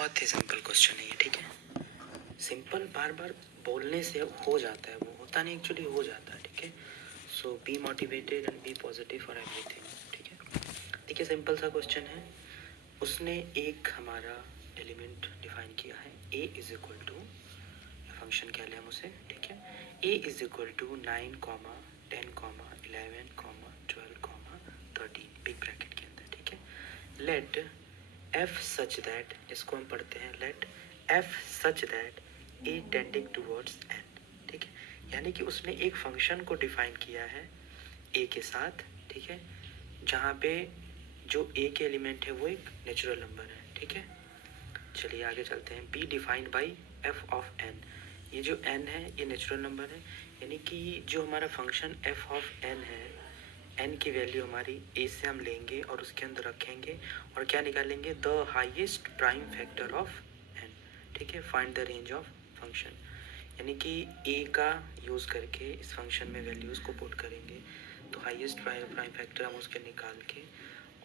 बहुत ही simple question है ये, ठीक है। सिंपल बार बार बोलने से हो जाता है, वो होता नहीं, एक्चुअली हो जाता है, ठीक है। So be motivated and be positive for everything, ठीक है। देखिए सिंपल सा क्वेश्चन है। उसने एक हमारा एलिमेंट डिफाइन किया है, a is equal to, function कह लें हम उसे, ठीक है। a इज इक्वल टू 9, 10, 11, 12, 13 बिग ब्रैकेट के अंदर, ठीक है। लेट f सच दैट, इसको हम पढ़ते हैं, let f such that a tending towards n, ठीक है। यानी कि उसने एक फंक्शन को डिफाइन किया है a के साथ, ठीक है, जहाँ पे जो a के एलिमेंट है वो एक नेचुरल नंबर है, ठीक है। चलिए आगे चलते हैं। Be defined by f of n, ये जो n है ये नेचुरल नंबर है, यानी कि जो हमारा फंक्शन f ऑफ n है, n की वैल्यू हमारी a से हम लेंगे और उसके अंदर रखेंगे और क्या निकालेंगे, the highest prime factor of n, ठीक है। Find the range of function, यानी कि a का यूज़ करके इस फंक्शन में वैल्यूज़ को पुट करेंगे, तो हाईएस्ट प्राइम फैक्टर हम उसके निकाल के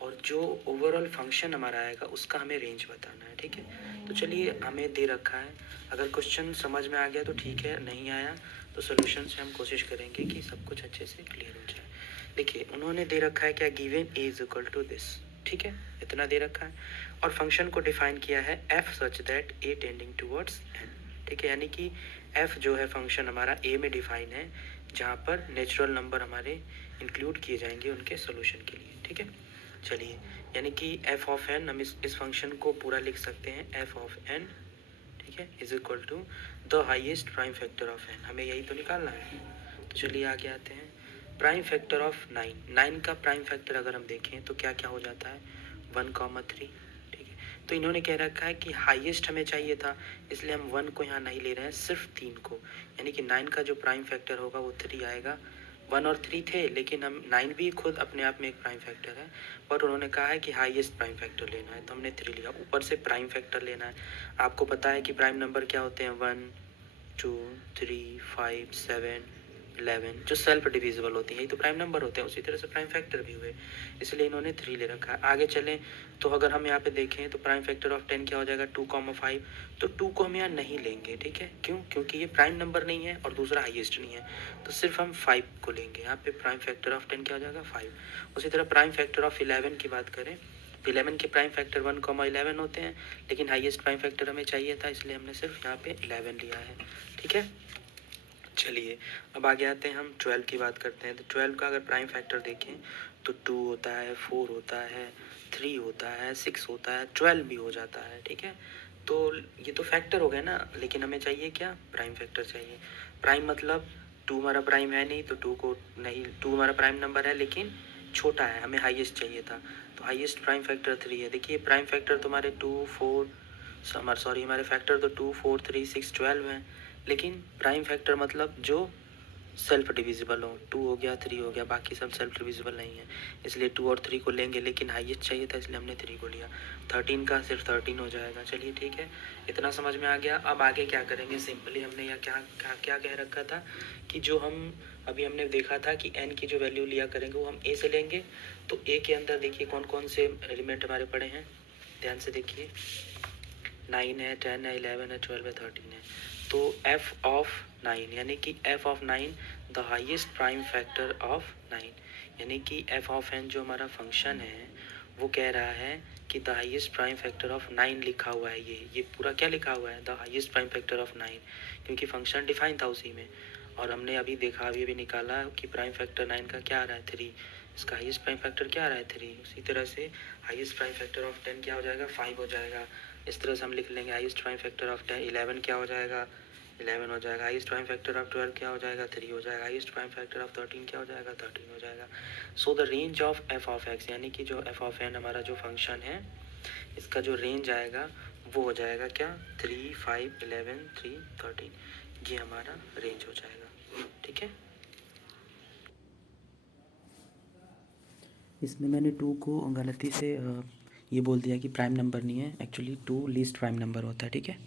और जो ओवरऑल फंक्शन हमारा आएगा उसका हमें रेंज बताना है, ठीक है। तो चलिए हमें दे रखा है, अगर क्वेश्चन समझ में आ गया तो ठीक है, नहीं आया तो सोल्यूशन से हम कोशिश करेंगे कि सब कुछ अच्छे से क्लियर हो जाए। देखिए उन्होंने दे रखा है क्या, given a is equal to this, ठीक है, इतना दे रखा है और फंक्शन को डिफाइन किया है f such that a tending towards n, ठीक है। यानी कि f जो है फंक्शन हमारा a में डिफाइन है, जहाँ पर नेचुरल नंबर हमारे इंक्लूड किए जाएंगे उनके सोल्यूशन के लिए, ठीक है। चलिए यानी कि f ऑफ n, हम इस फंक्शन को पूरा लिख सकते हैं, f ऑफ n, ठीक है, is equal to the highest prime factor of n, हमें यही तो निकालना है। तो चलिए आगे आते हैं। प्राइम फैक्टर ऑफ 9, 9 का प्राइम फैक्टर अगर हम देखें तो क्या क्या हो जाता है, 1, 3, ठीक है। तो इन्होंने कह रखा है कि हाईएस्ट हमें चाहिए था, इसलिए हम 1 को यहाँ नहीं ले रहे हैं, सिर्फ 3 को, यानी कि 9 का जो प्राइम फैक्टर होगा वो 3 आएगा। 1 और 3 थे, लेकिन हम 9 भी खुद अपने आप में एक प्राइम फैक्टर है, बट उन्होंने कहा है कि हाईएस्ट प्राइम फैक्टर लेना है, तो हमने 3 लिया। ऊपर से प्राइम फैक्टर लेना है, आपको पता है कि प्राइम नंबर क्या होते हैं, 1, 2, 3, 5, 7, 11, जो सेल्फ डिविजिबल होती है, यही तो प्राइम नंबर होते हैं, उसी तरह से प्राइम फैक्टर भी हुए, इसलिए इन्होंने 3 ले रखा है। आगे चलें तो अगर हम यहाँ पे देखें तो प्राइम फैक्टर ऑफ 10 क्या हो जाएगा, 2, 5, तो 2 को हम यहाँ नहीं लेंगे, ठीक है। क्यों, क्योंकि ये प्राइम नंबर नहीं है और दूसरा हाईएस्ट नहीं है, तो सिर्फ हम 5 को लेंगे। यहाँ पे प्राइम फैक्टर ऑफ 10 क्या हो जाएगा, 5। उसी तरह प्राइम फैक्टर ऑफ 11 की बात करें, 11 के प्राइम फैक्टर 1, 11 होते हैं, लेकिन हाईएस्ट प्राइम फैक्टर हमें चाहिए था, इसलिए हमने सिर्फ यहाँ पे 11 लिया है, ठीक है। चलिए अब आगे आते हैं, हम 12 की बात करते हैं। तो 12 का अगर प्राइम फैक्टर देखें तो 2 होता है, 4 होता है, 3 होता है, 6 होता है, 12 भी हो जाता है, ठीक है। तो ये तो फैक्टर हो गए ना, लेकिन हमें चाहिए क्या, प्राइम फैक्टर चाहिए। प्राइम मतलब 2 हमारा प्राइम है नहीं, तो 2 को नहीं, 2 हमारा प्राइम नंबर है लेकिन छोटा है, हमें हाईएस्ट चाहिए था, तो हाईएस्ट प्राइम फैक्टर 3 है। देखिए प्राइम फैक्टर तुम्हारे 2, 4, हमारे फैक्टर तो 2, 4, 3, 6, 12 हैं, लेकिन प्राइम फैक्टर मतलब जो सेल्फ डिविजिबल हो, 2 हो गया, 3 हो गया, बाकी सब सेल्फ डिविजिबल नहीं है, इसलिए 2 और 3 को लेंगे, लेकिन हाईएस्ट चाहिए था इसलिए हमने 3 को लिया। 13 का सिर्फ 13 हो जाएगा। चलिए ठीक है, इतना समझ में आ गया। अब आगे क्या करेंगे, सिंपली हमने यह क्या क्या क्या कह रखा था कि जो हम अभी हमने देखा था कि n की जो वैल्यू लिया करेंगे वो हम a से लेंगे। तो a के अंदर देखिए कौन कौन से एलिमेंट हमारे पड़े हैं, ध्यान से देखिए, 9 है, 10 है, 11 है, 12 है, 13 है। तो f ऑफ 9 यानी कि f of 9 the highest prime factor of 9, यानी कि f ऑफ n जो हमारा फंक्शन है वो कह रहा है कि the highest prime factor of 9 लिखा हुआ है, ये पूरा क्या लिखा हुआ है, the highest prime factor of 9, क्योंकि फंक्शन डिफाइन था उसी में। और हमने अभी देखा, अभी निकाला कि प्राइम फैक्टर 9 का क्या आ रहा है, 3, इसका हाईएस्ट प्राइम फैक्टर क्या आ रहा है, 3। उसी तरह से हाईएस्ट प्राइम फैक्टर ऑफ 10 क्या हो जाएगा, 5 हो जाएगा। इस तरह से हम लिख लेंगे हाईएस्ट प्राइम फैक्टर ऑफ 10, 11 क्या हो जाएगा, 11 हो जाएगा। हाईएस्ट प्राइम फैक्टर ऑफ 12 क्या हो जाएगा, 3 हो जाएगा। हाईएस्ट प्राइम फैक्टर ऑफ 13 क्या हो जाएगा, 13 हो जाएगा। So the range of f of x, यानी कि जो f ऑफ n हमारा जो फंक्शन है, इसका जो रेंज आएगा वो हो जाएगा क्या, 3, 5, 11, 3, 13, ये हमारा रेंज हो जाएगा, ठीक है। इसमें मैंने 2 को गलती से ये बोल दिया कि प्राइम नंबर नहीं है, एक्चुअली 2 लीस्ट प्राइम नंबर होता है, ठीक है।